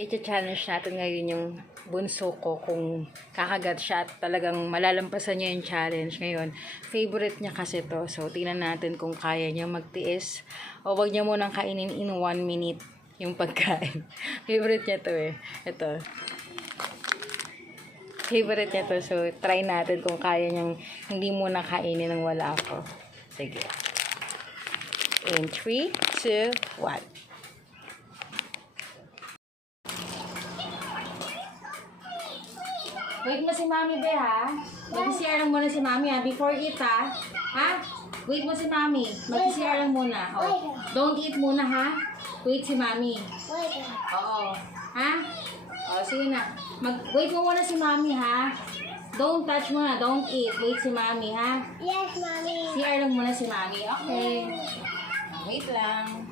i-challenge natin ngayon yung bunso ko kung kakagat siya at talagang malalampasan niya yung challenge ngayon. Favorite niya kasi to. So, tingnan natin kung kaya niya magtiis o wag niya munang kainin in 1 minute yung pagkain. Favorite niya to eh. Ito. Favorite niya to. So, try natin kung kaya niyang hindi muna kainin nang wala ako. Sige. In 3, 2, 1. Wait mo si Mami, be, ha? Mag-CR lang muna si Mami, ha? Before eat, ha? Ha? Wait mo si Mami. Mag-CR lang muna. Oh. Don't eat muna, ha? Wait si Mami. Oo. Ha? O, sige na. Wait mo muna si Mami, ha? Don't touch muna. Don't eat. Wait si Mami, ha? Yes, Mommy. CR lang muna si Mami. Okay. Wait lang.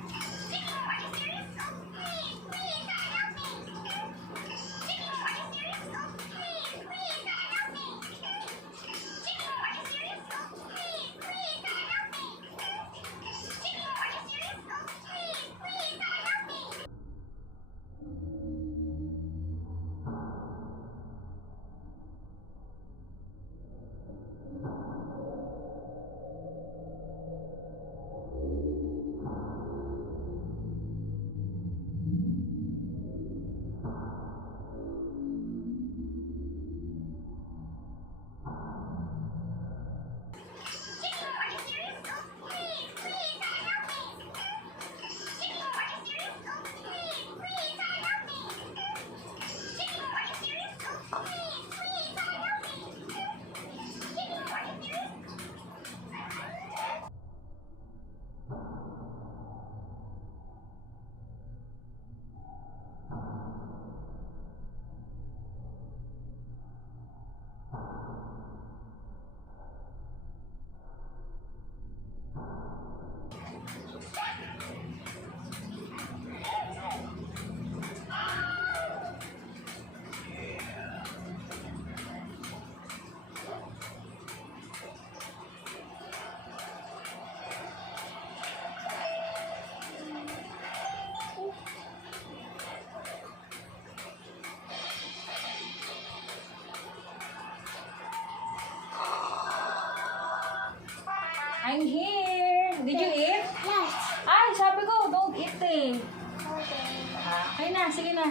I'm here. Did you eat? Yes. Ay, sabi ko, don't eat eh. Okay. Okay na, sige na.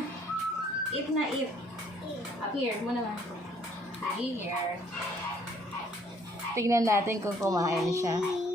Eat na, eat. Up here, mo naman. Here. Tignan natin kung kumain siya.